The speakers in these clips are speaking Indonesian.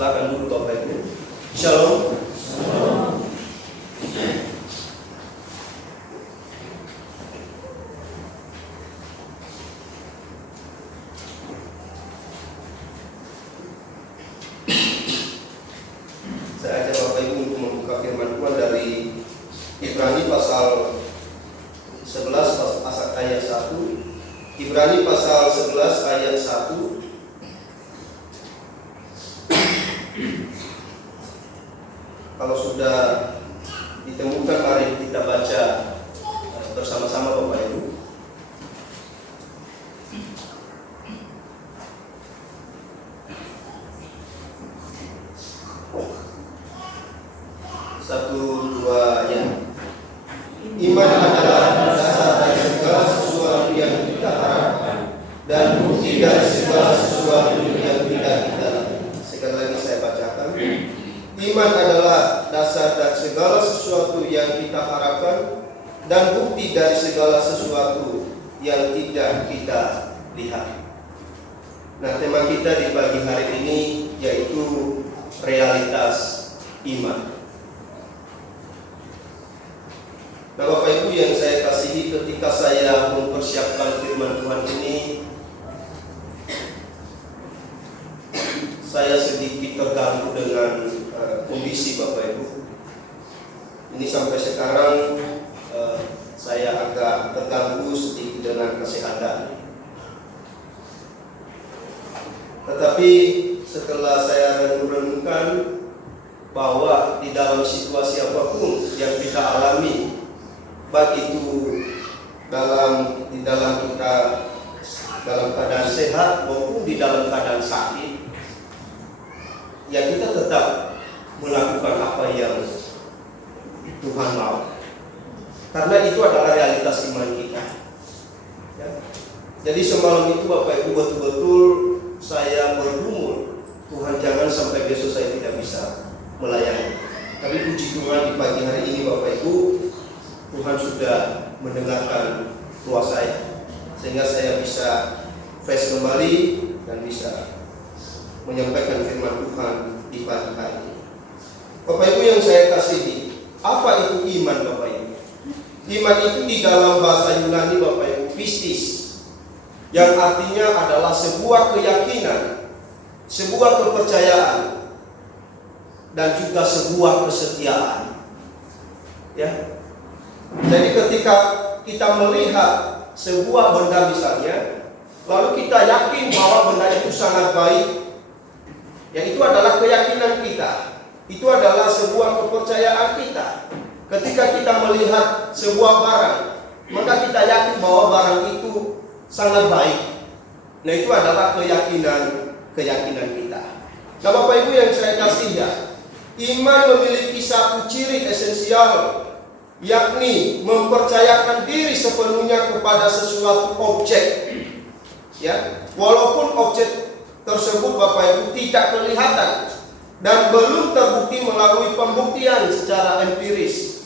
Silakan dulu Bapak Ibu. Shalom. Saya ajak Bapak Ibu untuk membuka firman Tuhan dari Ibrani pasal 11 ayat 1. Ibrani pasal 11 ayat 1. Kalau sudah ditemukan, mari kita baca bersama-sama Bapak Ibu. Satu, dua, ya. Iman adalah dasar dari segala sesuatu yang kita harapkan dan bukti dari segala sesuatu yang tidak kita lihat. Sekali lagi saya bacakan. Iman adalah dasar dari segala sesuatu yang kita harapkan dan bukti dari segala sesuatu yang tidak kita lihat. Nah, tema kita di pagi hari ini yaitu realitas iman. Nah, Bapak Ibu yang saya kasihi, ketika saya mempersiapkan firman Tuhan ini, saya sedikit terganggu dengan kondisi Bapak Ibu. Ini sampai sekarang saya agak terganggu sedikit dengan kesehatan. Tetapi setelah saya renung-renungkan bahwa di dalam situasi apapun yang kita alami, baik itu di dalam kita dalam keadaan sehat maupun di dalam keadaan sakit, ya kita tetap melakukan apa yang Tuhan mau, karena itu adalah realitas iman kita, ya. Jadi semalam itu Bapak Ibu betul-betul saya bergumul, Tuhan jangan sampai besok saya tidak bisa melayani. Tapi puji Tuhan di pagi hari ini Bapak Ibu, Tuhan sudah mendengarkan doa saya, sehingga saya bisa fresh kembali dan bisa menyampaikan firman Tuhan di pagi hari ini. Bapak Ibu yang saya kasihi, apa itu iman Bapak Ibu? Iman itu di dalam bahasa Yunani Bapak Ibu pistis, yang artinya adalah sebuah keyakinan, sebuah kepercayaan, dan juga sebuah kesetiaan. Ya. Jadi ketika kita melihat sebuah benda misalnya, lalu kita yakin bahwa benda itu sangat baik, ya itu adalah keyakinan kita. Itu adalah sebuah kepercayaan kita. Ketika kita melihat sebuah barang, maka kita yakin bahwa barang itu sangat baik. Nah, itu adalah keyakinan kita. Nah, Bapak Ibu yang saya kasihi, iman memiliki satu ciri esensial, yakni mempercayakan diri sepenuhnya kepada sesuatu objek. Ya, walaupun objek tersebut Bapak Ibu tidak kelihatan dan belum terbukti melalui pembuktian secara empiris.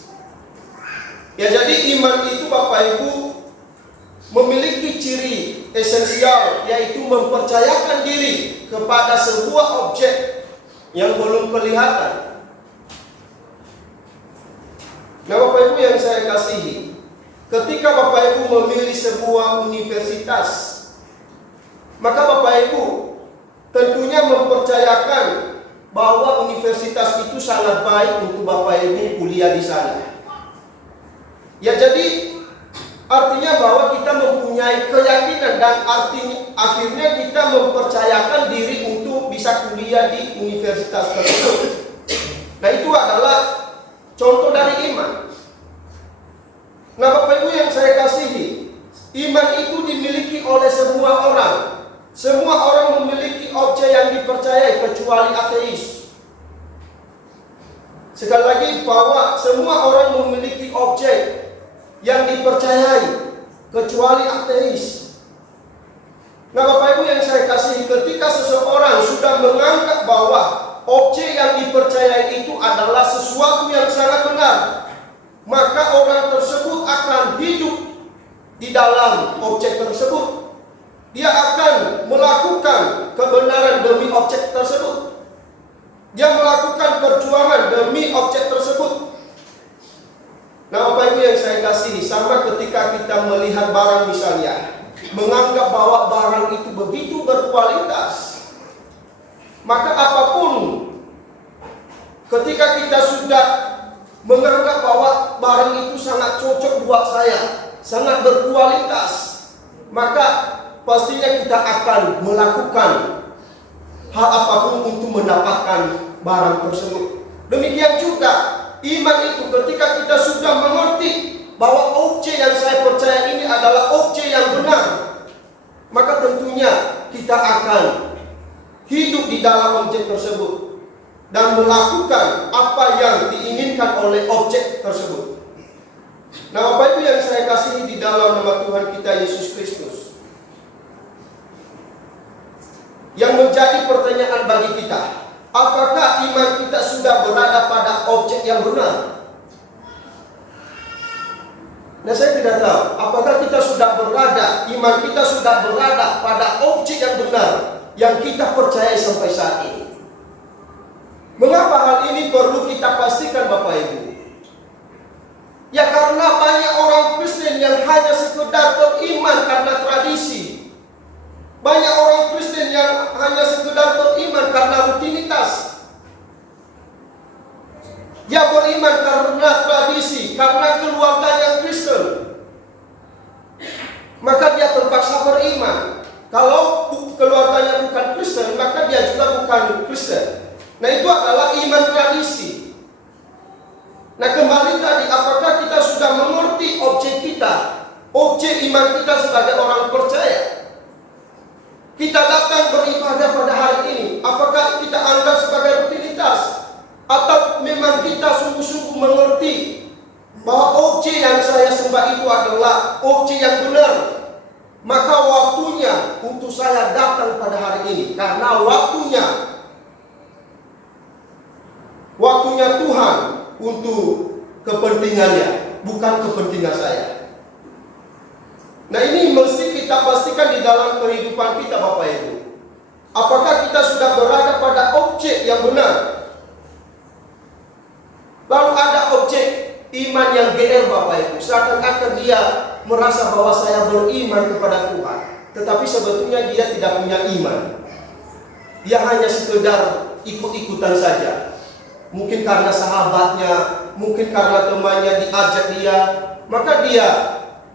Ya, jadi iman itu Bapak Ibu memiliki ciri esensial, yaitu mempercayakan diri kepada sebuah objek yang belum kelihatan. Nah, Bapak Ibu yang saya kasihi, ketika Bapak Ibu memilih sebuah universitas, maka Bapak Ibu tentunya mempercayakan bahwa universitas itu sangat baik untuk Bapak Ibu kuliah di sana. Ya, jadi artinya bahwa kita mempunyai keyakinan dan akhirnya kita mempercayakan diri untuk bisa kuliah di universitas tersebut. Nah, itu adalah contoh dari iman. Nah, Bapak Ibu yang saya kasihi, iman itu dimiliki oleh semua orang. Semua orang memiliki objek yang dipercayai kecuali ateis. Sekali lagi, bahwa semua orang memiliki objek yang dipercayai kecuali ateis. Nah, Bapak Ibu yang saya kasihi, ketika seseorang sudah menganggap bahwa objek yang dipercayai itu adalah sesuatu yang sangat benar, maka orang tersebut akan hidup di dalam objek tersebut. Dia akan melakukan kebenaran demi objek tersebut. melakukan perjuangan demi objek tersebut. Nah, Bapak Ibu yang saya kasihi, sama ketika kita melihat barang misalnya, menganggap bahwa barang itu begitu berkualitas, maka apapun ketika kita sudah menganggap bahwa barang itu sangat cocok buat saya, sangat berkualitas, maka pastinya kita akan melakukan hal apapun untuk mendapatkan barang tersebut. Demikian juga iman itu, ketika kita sudah mengerti bahwa objek yang saya percaya ini adalah objek yang benar, maka tentunya kita akan hidup di dalam objek tersebut dan melakukan apa yang diinginkan oleh objek tersebut. Nah, Bapak Ibu yang saya kasihi di dalam nama Tuhan kita Yesus Kristus, yang menjadi pertanyaan bagi kita, apakah iman kita sudah berada pada objek yang benar? Nah, saya tidak tahu apakah kita sudah berada, iman kita sudah berada pada objek yang benar yang kita percayai sampai saat ini. Mengapa hal ini perlu kita pastikan, Bapak Ibu? Ya, karena banyak orang Kristen yang hanya sekedar beriman karena tradisi. Banyak orang Kristen yang hanya sekedar beriman karena rutinitas. Dia beriman karena tradisi, karena keluarganya Kristen, maka dia terpaksa beriman. Kalau keluarganya bukan Kristen, maka dia juga bukan Kristen. Nah, itu adalah iman tradisi. Nah, kembali tadi, apakah kita sudah mengerti objek kita, objek iman kita sebagai orang percaya? Kita datang beribadah pada hari ini, apakah kita anggap sebagai rutinitas? Atau memang kita sungguh-sungguh mengerti bahwa objek yang saya sembah itu adalah objek yang benar? Maka waktunya untuk saya datang pada hari ini, karena waktunya Tuhan untuk kepentingannya, bukan kepentingan saya. Nah, ini mesti kita pastikan di dalam kehidupan kita, Bapak Ibu. Apakah kita sudah berada pada objek yang benar? Lalu ada objek iman yang GR, Bapak Ibu. Seakan-akan dia merasa bahwa saya beriman kepada Tuhan, tetapi sebetulnya dia tidak punya iman. Dia hanya sekedar ikut-ikutan saja. Mungkin karena sahabatnya, mungkin karena temannya diajak dia, maka dia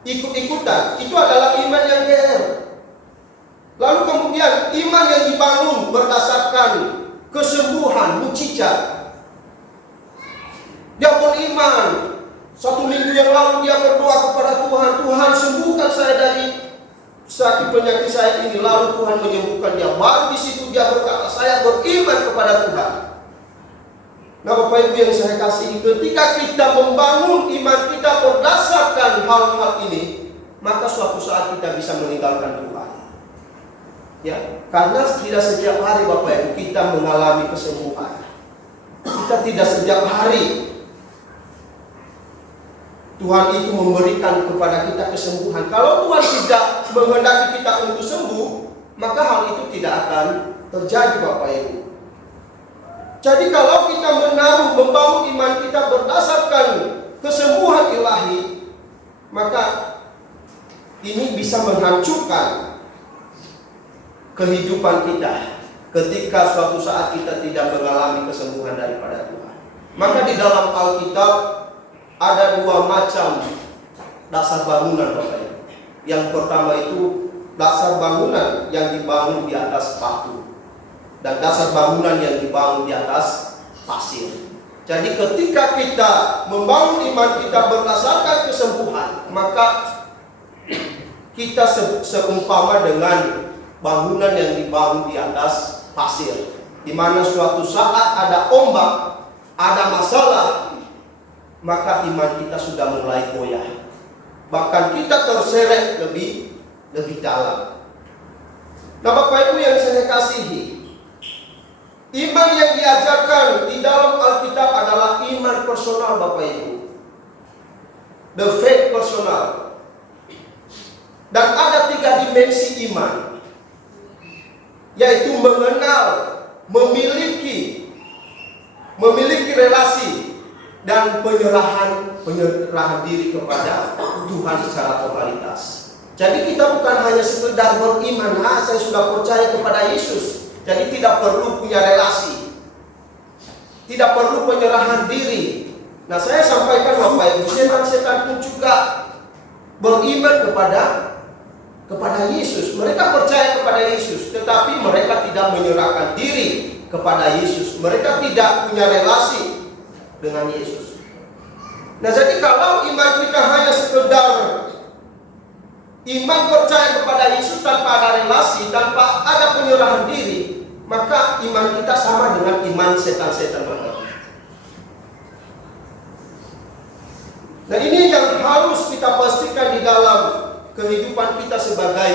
ikut-ikutan. Itu adalah iman yang GR. Lalu kemudian iman yang dibangun berdasarkan kesembuhan, mukjizat. Dia beriman, 1 minggu yang lalu dia berdoa kepada Tuhan, Tuhan sembuhkan saya dari sakit penyakit saya ini. Lalu Tuhan menyembuhkan dia. Baru di situ dia berkata, saya beriman kepada Tuhan. Nah, Bapak Ibu yang saya kasihi, ketika kita membangun iman kita berdasarkan hal-hal ini, maka suatu saat kita bisa meninggalkan Tuhan. Ya, karena tidak setiap hari, Bapak Ibu, kita mengalami kesembuhan. Kita tidak setiap hari Tuhan itu memberikan kepada kita kesembuhan. Kalau Tuhan tidak menghendaki kita untuk sembuh, maka hal itu tidak akan terjadi, Bapak Ibu. Jadi kalau kita membangun iman kita berdasarkan kesembuhan ilahi, maka ini bisa menghancurkan kehidupan kita ketika suatu saat kita tidak mengalami kesembuhan daripada Tuhan. Maka di dalam Alkitab ada 2 macam dasar bangunan, Bapak Ibu. Yang pertama itu dasar bangunan yang dibangun di atas batu, dan dasar bangunan yang dibangun di atas pasir. Jadi ketika kita membangun iman kita berdasarkan kesembuhan, maka kita seumpama dengan bangunan yang dibangun di atas pasir, di mana suatu saat ada ombak, ada masalah, maka iman kita sudah mulai goyah. Bahkan kita terseret lebih dalam. Nah, Bapak Ibu yang saya kasihi, iman yang diajarkan di dalam Alkitab adalah iman personal, Bapak Ibu. The faith personal. Dan ada 3 dimensi iman, yaitu mengenal, memiliki, relasi dan penyerahan diri kepada Tuhan secara totalitas. Jadi kita bukan hanya sekedar beriman, saya sudah percaya kepada Yesus. Jadi tidak perlu punya relasi, tidak perlu penyerahan diri. Nah, saya sampaikan Bapak Ibu, setan-setan pun juga beriman kepada Yesus. Mereka percaya kepada Yesus, tetapi mereka tidak menyerahkan diri kepada Yesus. Mereka tidak punya relasi dengan Yesus. Nah, jadi kalau iman kita hanya sekedar iman percaya kepada Yesus tanpa ada relasi, tanpa ada penyerahan diri, maka iman kita sama dengan iman setan-setan mereka. Nah, ini yang harus kita pastikan di dalam kehidupan kita sebagai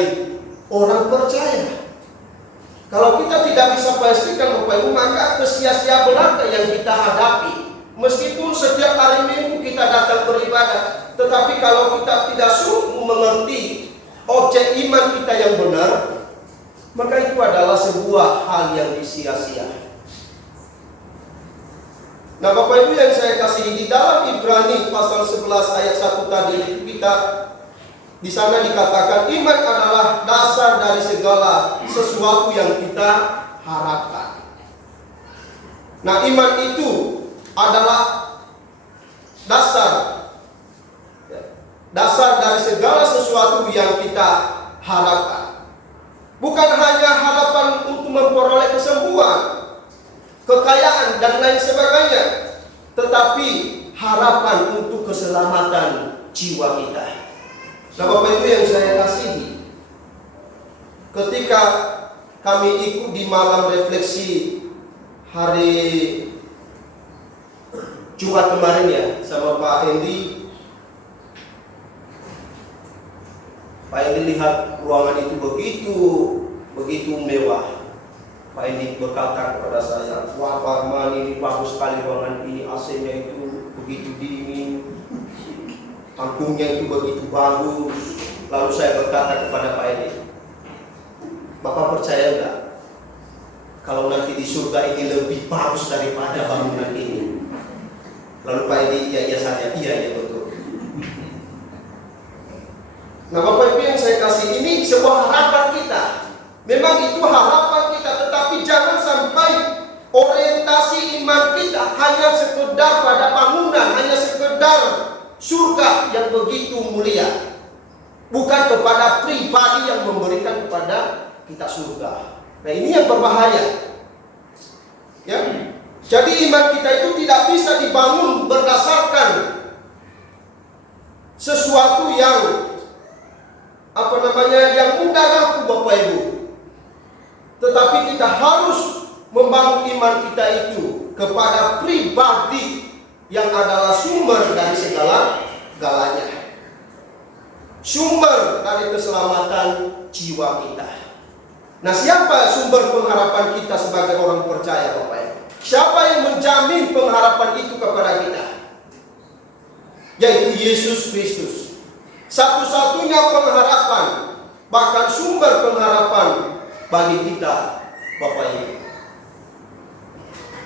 orang percaya. Kalau kita tidak bisa pastikan Bapak Ibu, maka kesia-sia belaka yang kita hadapi. Meskipun setiap hari Minggu kita datang beribadah, tetapi kalau kita tidak sungguh mengerti objek iman kita yang benar, maka itu adalah sebuah hal yang disia-sia. Nah, Bapak Ibu yang saya kasihi, di dalam Ibrani pasal 11 ayat 1 tadi, kita di sana dikatakan iman adalah dasar dari segala sesuatu yang kita harapkan. Nah, iman itu adalah dasar dari segala sesuatu yang kita harapkan. Bukan hanya harapan untuk memperoleh kesembuhan, kekayaan dan lain sebagainya, tetapi harapan untuk keselamatan jiwa kita. Nah, Bapak Ibu yang saya kasihi, ketika kami ikut di malam refleksi hari Jumat kemarin ya sama Pak Hendy, Pak Hendy lihat ruangan itu begitu mewah. Pak Hendy berkata kepada saya, "Wah Pak Arman, ini bagus sekali ruangan ini, AC-nya itu begitu dingin, kampungnya itu begitu bagus." Lalu saya berkata kepada Pak Hendy, "Bapak percaya enggak kalau nanti di surga ini lebih bagus daripada bangunan ini?" Lalu Pak Hendy, iya saja, iya betul. Nah, Bapak Ibu yang saya kasih, ini sebuah harapan kita. Memang itu harapan kita, tetapi jangan sampai orientasi iman kita hanya sekedar pada bangunan, hanya sekedar surga yang begitu mulia, bukan kepada pribadi yang memberikan kepada kita surga. Nah, ini yang berbahaya. Ya, jadi iman kita itu tidak bisa dibangun berdasarkan sesuatu yang yang mudah laku, Bapak Ibu. Tetapi kita harus membangun iman kita itu kepada pribadi yang adalah sumber dari segala-galanya, sumber dari keselamatan jiwa kita. Nah, siapa sumber pengharapan kita sebagai orang percaya, Bapak Ibu? Siapa yang menjamin pengharapan itu kepada kita? Yaitu Yesus Kristus. Satu-satunya pengharapan, bahkan sumber pengharapan bagi kita, Bapak Ibu.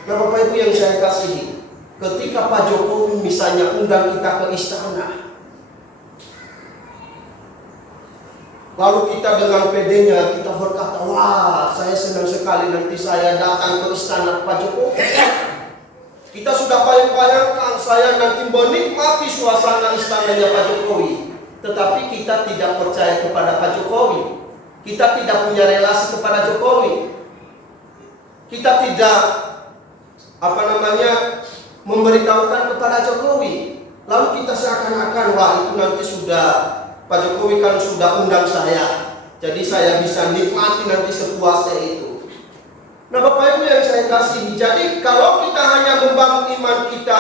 Nah, Bapak Ibu yang saya kasihi, ketika Pak Jokowi misalnya undang kita ke istana, lalu kita dengan pedenya kita berkata, "Wah, saya senang sekali nanti saya datang ke istana Pak Jokowi." Kita sudah bayang-bayangkan saya nanti menikmati suasana istananya Pak Jokowi. Tetapi kita tidak percaya kepada Pak Jokowi. Kita tidak punya relasi kepada Jokowi. Kita tidak memberitahukan kepada Jokowi. Lalu kita seakan-akan, wah itu nanti sudah Pak Jokowi kan sudah undang saya, jadi saya bisa nikmati nanti sepuasnya itu. Nah, Bapak Ibu yang saya kasihi, jadi kalau kita hanya membangun iman kita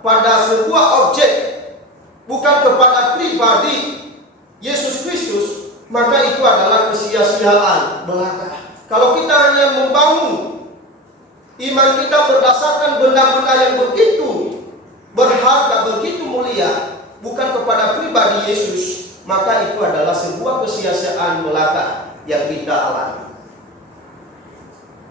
pada sebuah objek, bukan kepada pribadi Yesus Kristus, maka itu adalah kesia-siaan belaka. Kalau kita hanya membangun iman kita berdasarkan benda-benda yang begitu berharga, begitu mulia, bukan kepada pribadi Yesus, maka itu adalah sebuah kesia-siaan belaka yang kita alami.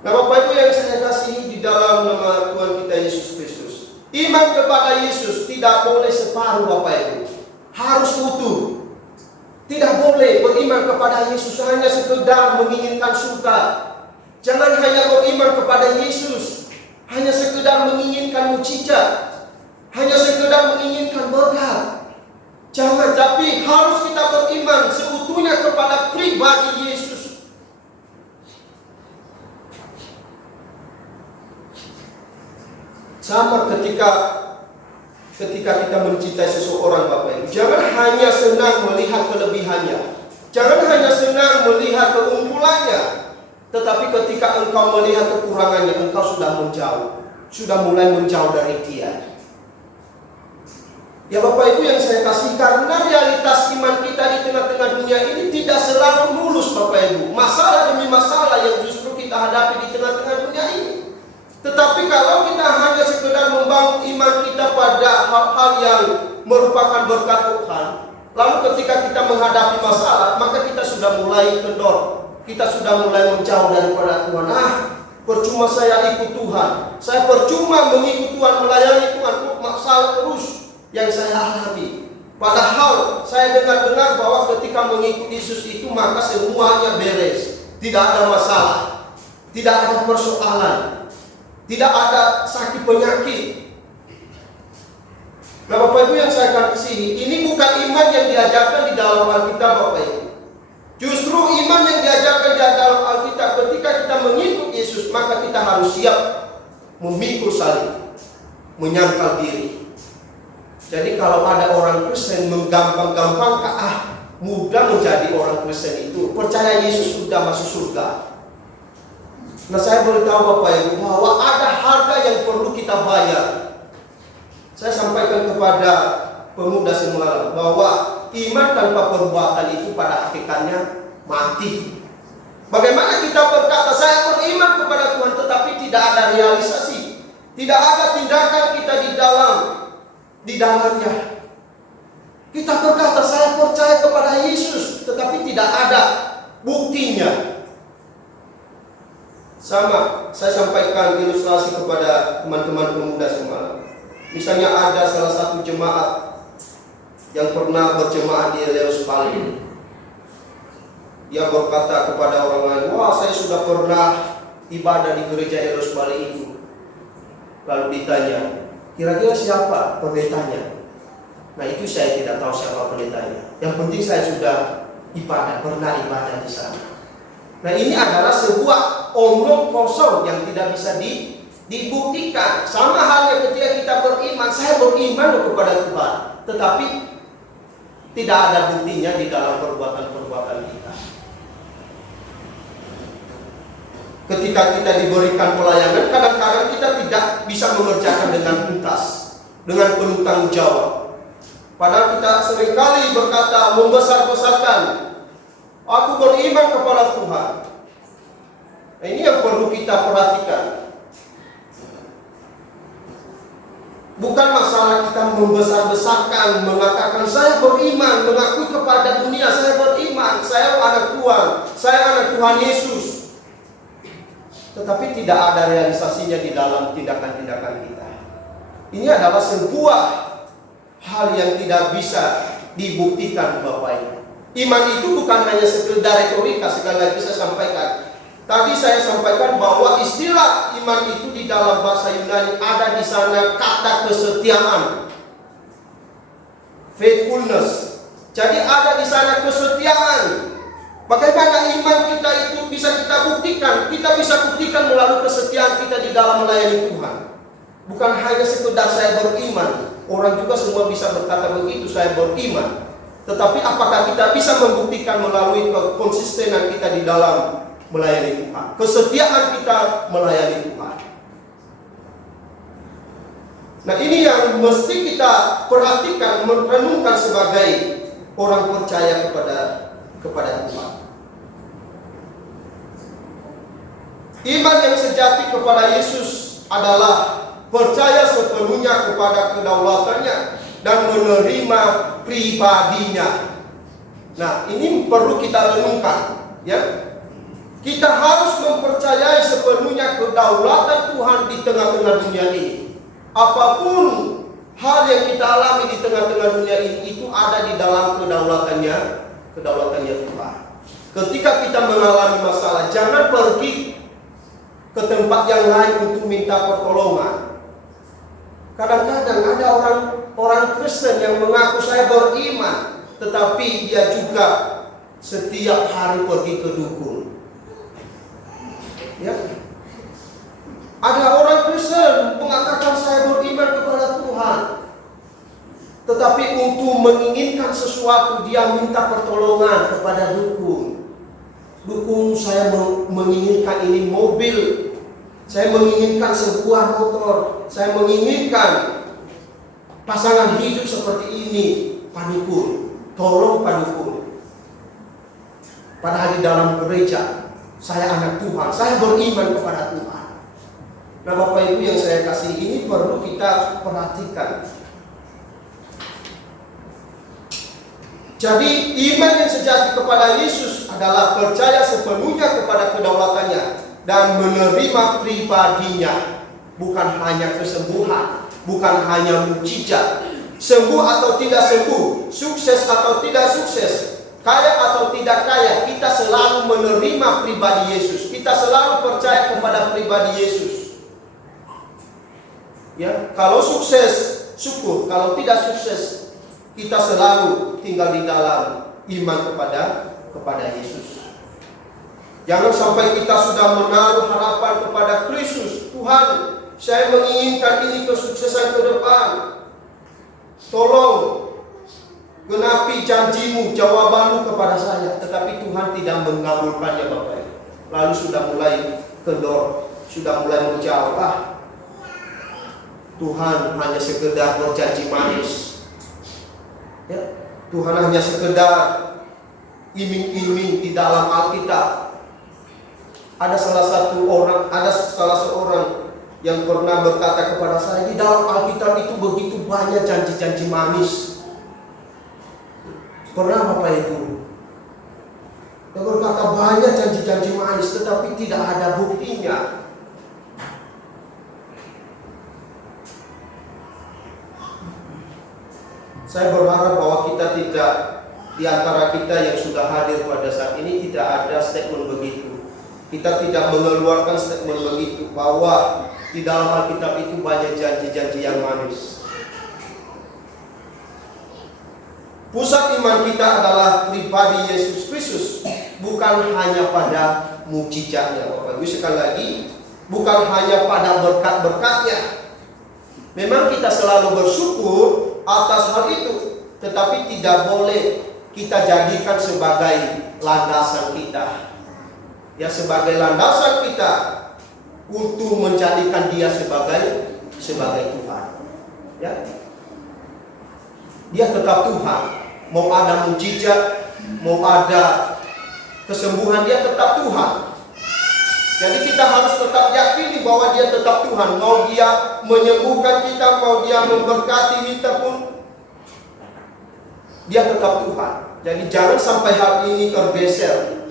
Nah, Bapak Ibu yang saya kasihi di dalam nama Tuhan kita Yesus Kristus, Iman kepada Yesus tidak boleh separuh Bapak Ibu. Harus utuh. Tidak boleh beriman kepada Yesus hanya sekedar menginginkan surga. Jangan hanya beriman kepada Yesus hanya sekedar menginginkan mukjizat, hanya sekedar menginginkan berkat. Jangan, tapi harus kita beriman seutuhnya kepada pribadi Yesus. Sama ketika kita mencintai seseorang Bapak Ibu, jangan hanya senang melihat kelebihannya, jangan hanya senang melihat keunggulannya, tetapi ketika engkau melihat kekurangannya, engkau sudah mulai menjauh dari dia. Ya Bapak Ibu yang saya kasih, karena realitas iman kita di tengah-tengah dunia ini tidak selalu mulus Bapak Ibu. Masalah demi masalah yang justru kita hadapi di tengah-tengah dunia ini. Tetapi kalau kita hanya sekedar membangun iman kita pada hal-hal yang merupakan berkat Tuhan, lalu ketika kita menghadapi masalah, maka kita sudah mulai kendor. Kita sudah mulai menjauh daripada Tuhan. Percuma saya ikut Tuhan, saya percuma mengikut Tuhan, melayani Tuhan, kok masalah terus yang saya alami. Padahal saya dengar-dengar bahwa ketika mengikut Yesus itu maka semuanya beres, tidak ada masalah, tidak ada persoalan, tidak ada sakit penyakit. Nah Bapak Ibu yang saya kasihi, ini bukan iman yang diajarkan di dalam Alkitab Bapak Ibu. Justru iman yang diajarkan di dalam Alkitab, ketika kita mengikut Yesus, maka kita harus siap memikul salib, menyangkal diri. Jadi kalau ada orang Kristen menggampang-gampangkan, mudah menjadi orang Kristen itu, percaya Yesus sudah masuk surga. Nah saya beritahu Bapak Ibu bahwa ada harga yang perlu kita bayar. Saya sampaikan kepada pemuda semalam bahwa iman tanpa perbuatan itu pada hakikatnya mati. Bagaimana kita berkata saya beriman kepada Tuhan tetapi tidak ada realisasi, tidak ada tindakan kita di dalamnya. Kita berkata saya percaya kepada Yesus tetapi tidak ada buktinya. Sama, saya sampaikan ilustrasi kepada teman-teman pemuda semalam. Misalnya ada salah satu jemaat yang pernah berjemaah di Eleus Bali. Dia berkata kepada orang lain, wah saya sudah pernah ibadah di gereja Eleus Bali itu. Lalu ditanya, kira-kira siapa pendetanya? Nah itu saya tidak tahu siapa pendetanya. Yang penting saya sudah pernah ibadah di sana. Nah ini adalah sebuah omong kosong yang tidak bisa dibuktikan. Sama halnya ketika kita beriman, saya beriman kepada Tuhan, tetapi tidak ada buktinya di dalam perbuatan-perbuatan kita. Ketika kita diberikan pelayanan, kadang-kadang kita tidak bisa mengerjakan dengan tuntas, dengan penuh tanggung jawab. Padahal kita seringkali berkata, membesar-besarkan, aku beriman kepada Tuhan. Nah, ini yang perlu kita perhatikan. Bukan masalah kita membesar-besarkan, mengatakan saya beriman, mengakui kepada dunia saya beriman, saya anak Tuhan, saya anak Tuhan Yesus. Tetapi tidak ada realisasinya di dalam tindakan-tindakan kita. Ini adalah sebuah hal yang tidak bisa dibuktikan Bapak Ibu. Iman itu bukan hanya sekedar retorika, sekali lagi saya sampaikan. Tadi saya sampaikan bahwa istilah iman itu di dalam bahasa Yunani ada di sana kata kesetiaan, faithfulness. Jadi ada di sana kesetiaan. Bagaimana iman kita itu bisa kita buktikan? Kita bisa buktikan melalui kesetiaan kita di dalam melayani Tuhan. Bukan hanya sekedar saya beriman. Orang juga semua bisa berkata begitu, saya beriman. Tetapi apakah kita bisa membuktikan melalui konsistenan kita di dalam melayani Tuhan, kesetiaan kita melayani Tuhan. Nah ini yang mesti kita perhatikan, merenungkan sebagai orang percaya kepada Tuhan. Iman yang sejati kepada Yesus adalah percaya sepenuhnya kepada kedaulatannya dan menerima pribadinya. Nah ini perlu kita renungkan, ya. Kita harus mempercayai sepenuhnya kedaulatan Tuhan di tengah-tengah dunia ini. Apapun hal yang kita alami di tengah-tengah dunia ini, itu ada di dalam kedaulatannya Tuhan. Ketika kita mengalami masalah, jangan pergi ke tempat yang lain untuk minta pertolongan. Kadang-kadang ada orang Kristen yang mengaku saya beriman, tetapi dia juga setiap hari pergi ke dukun. Ya. Ada orang Kristen mengatakan saya beriman kepada Tuhan, tetapi untuk menginginkan sesuatu dia minta pertolongan kepada dukun. Dukun, saya menginginkan ini mobil, saya menginginkan sebuah motor, saya menginginkan pasangan hidup seperti ini. Pak dukun, tolong Pak dukun. Padahal di dalam gereja, saya anak Tuhan, saya beriman kepada Tuhan. Nah Bapak Ibu yang saya kasih, ini perlu kita perhatikan. Jadi iman yang sejati kepada Yesus adalah percaya sepenuhnya kepada kedaulatannya dan menerima pribadinya. Bukan hanya kesembuhan, bukan hanya mukjizat, sembuh atau tidak sembuh, sukses atau tidak sukses, kaya atau tidak kaya, kita selalu menerima pribadi Yesus. Kita selalu percaya kepada pribadi Yesus. Ya, kalau sukses syukur, kalau tidak sukses kita selalu tinggal di dalam iman kepada Yesus. Jangan sampai kita sudah menaruh harapan kepada Kristus. Tuhan, saya menginginkan ini kesuksesan ke depan. Tolong genapi janjimu, jawabanmu kepada saya. Tetapi Tuhan tidak mengabulkannya Bapak Ibu. Lalu sudah mulai kendor, sudah mulai menjauh. Tuhan hanya sekedar berjanji manis. Ya, Tuhan hanya sekedar iming-iming di dalam Alkitab. Ada salah seorang yang pernah berkata kepada saya, di dalam Alkitab itu begitu banyak janji-janji manis. Pernah Bapak Ibu? Dia berkata banyak janji-janji manis, tetapi tidak ada buktinya. Saya berharap bahwa kita tidak, di antara kita yang sudah hadir pada saat ini, tidak ada statement begitu. Kita tidak mengeluarkan statement begitu bahwa di dalam Alkitab itu banyak janji-janji yang manis. Pusat iman kita adalah pribadi Yesus Kristus, bukan hanya pada mukjizatnya. Bapak Ibu, sekali lagi, bukan hanya pada berkat-berkatnya. Memang kita selalu bersyukur atas hal itu, tetapi tidak boleh kita jadikan sebagai landasan kita. Ya, sebagai landasan kita untuk menjadikan dia sebagai Tuhan. Ya. Dia tetap Tuhan. Mau ada mukjizat, mau ada kesembuhan, dia tetap Tuhan. Jadi kita harus tetap yakini bahwa dia tetap Tuhan. Mau dia menyembuhkan kita, mau dia memberkati kita pun, dia tetap Tuhan. Jadi jangan sampai hal ini tergeser.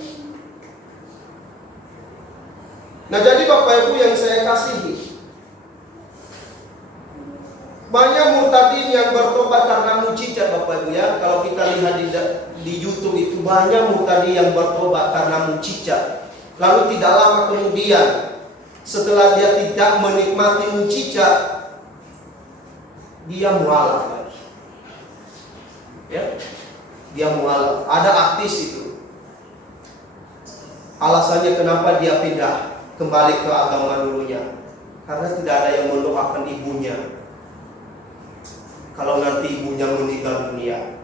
Nah, jadi Bapak Ibu yang saya kasihi, banyak murtadin yang bertobat karena mukjizat Bapak Ibu ya. Kalau kita lihat di YouTube itu banyak murtadin yang bertobat karena mukjizat. Lalu tidak lama kemudian, setelah dia tidak menikmati mukjizat, dia mualaf. Ya, dia mualaf. Ada artis itu. Alasannya kenapa dia pindah kembali ke agama dulunya, karena tidak ada yang mendoakan ibunya kalau nanti ibunya meninggal dunia.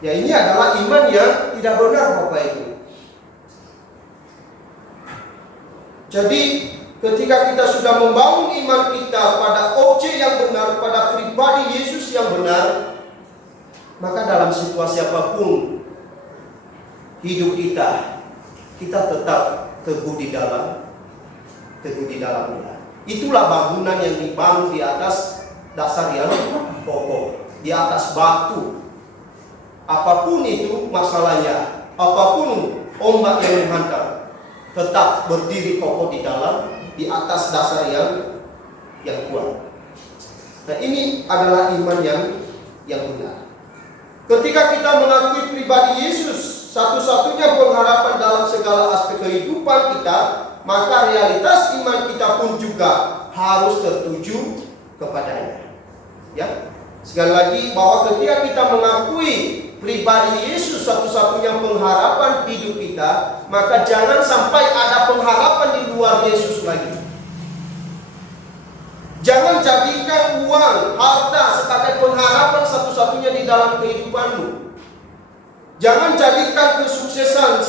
Ya, ini adalah iman yang tidak benar Bapak Ibu. Jadi ketika kita sudah membangun iman kita pada objek yang benar, pada pribadi Yesus yang benar, maka dalam situasi apapun hidup kita tetap teguh di dalamnya. Itulah bangunan yang dibangun di atas dasar yang kokoh, di atas batu. Apapun itu masalahnya, apapun ombak yang menghantam, tetap berdiri kokoh di dalam di atas dasar yang kuat. Nah, ini adalah iman yang benar. Ketika kita mengakui pribadi Yesus satu-satunya pengharapan dalam segala aspek kehidupan kita, maka realitas iman kita pun juga harus tertuju kepadanya. Ya, sekali lagi bahwa ketika kita mengakui pribadi Yesus satu-satunya pengharapan hidup kita, maka jangan sampai ada pengharapan di luar Yesus lagi. Jangan jadikan uang, harta sebagai pengharapan satu-satunya di dalam kehidupanmu. Jangan jadikan kesuksesan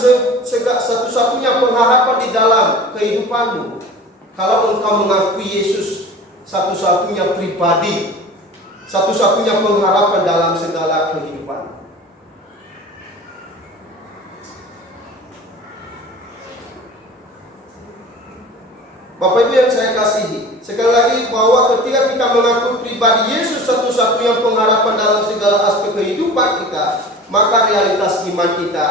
satu-satunya pengharapan di dalam kehidupanmu. Kalau engkau mengakui Yesus satu-satunya pribadi, satu-satunya pengharapan dalam segala kehidupan. Bapak Ibu yang saya kasihi, sekali lagi bahwa ketika kita mengaku pribadi Yesus satu-satunya pengharapan dalam segala aspek kehidupan kita, maka realitas iman kita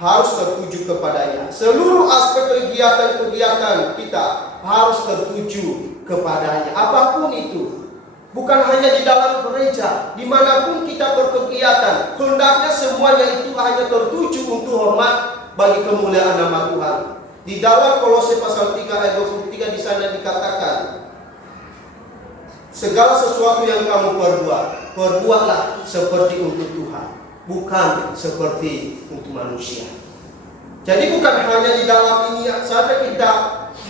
harus tertuju kepadanya. Seluruh aspek kegiatan-kegiatan kita harus tertuju kepadanya, apapun itu. Bukan hanya di dalam gereja, dimanapun kita berkegiatan, hendaknya semuanya itu hanya tertuju untuk hormat bagi kemuliaan nama Tuhan. Di dalam Kolose pasal 3 ayat 23 di sana dikatakan, segala sesuatu yang kamu perbuatlah seperti untuk Tuhan, bukan seperti untuk manusia. Jadi bukan hanya di dalam ini saja kita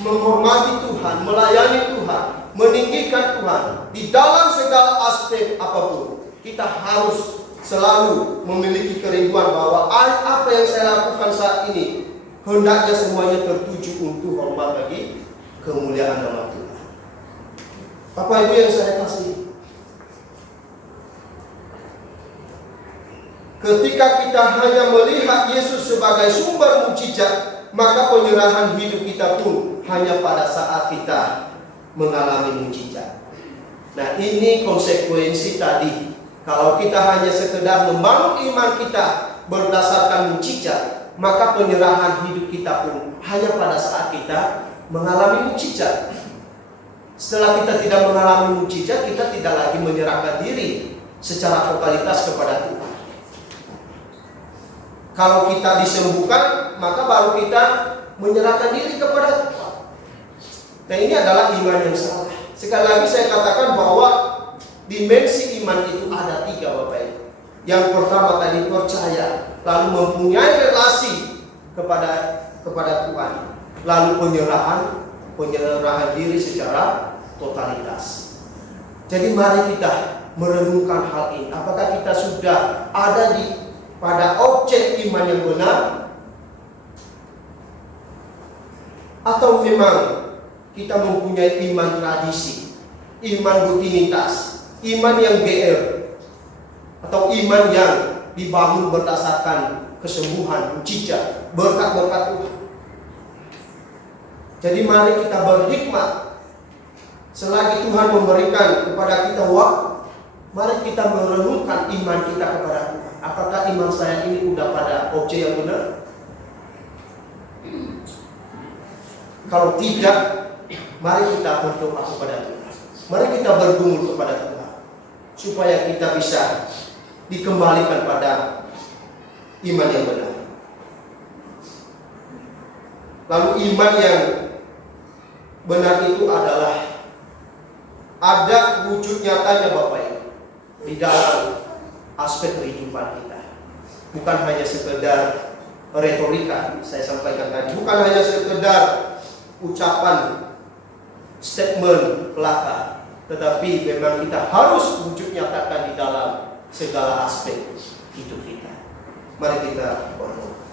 menghormati Tuhan, melayani Tuhan, meninggikan Tuhan. Di dalam segala aspek apapun, kita harus selalu memiliki kerinduan bahwa apa yang saya lakukan saat ini hendaknya semuanya tertuju untuk hormat bagi kemuliaan nama Tuhan. Bapak Ibu yang saya kasih, ketika kita hanya melihat Yesus sebagai sumber mukjizat, maka penyerahan hidup kita pun hanya pada saat kita mengalami mukjizat. Nah, ini konsekuensi tadi. Kalau kita hanya sekedar membangun iman kita berdasarkan mukjizat, maka penyerahan hidup kita pun hanya pada saat kita mengalami mukjizat. Setelah kita tidak mengalami mukjizat, kita tidak lagi menyerahkan diri secara totalitas kepada Tuhan. Kalau kita disembuhkan, maka baru kita menyerahkan diri kepada Tuhan. Nah, ini adalah iman yang salah. Sekali lagi saya katakan bahwa dimensi iman itu ada 3, Bapak Ibu. Yang pertama tadi percaya, lalu mempunyai relasi kepada Tuhan, lalu penyerahan diri secara totalitas. Jadi mari kita merenungkan hal ini. Apakah kita sudah ada pada objek iman yang benar, atau memang kita mempunyai iman tradisi, iman rutinitas, iman yang GR, atau iman yang dibangun berdasarkan kesembuhan, mukjizat, berkat-berkat Tuhan. Jadi mari kita berhikmat. Selagi Tuhan memberikan kepada kita waktu, mari kita merenungkan iman kita kepada Tuhan. Apakah iman saya ini sudah pada objek yang benar? Kalau tidak, mari kita berdoa kepada Tuhan. Mari kita bergumul kepada Tuhan, supaya kita bisa dikembalikan pada iman yang benar. Lalu iman yang benar itu adalah ada wujud nyatanya, Bapak Ibu, di dalam aspek kehidupan kita. Bukan hanya sekedar retorika, saya sampaikan tadi, bukan hanya sekedar ucapan, statement belaka, tetapi memang kita harus wujud nyatakan di dalam segala aspek hidup kita. Mari kita berdoa.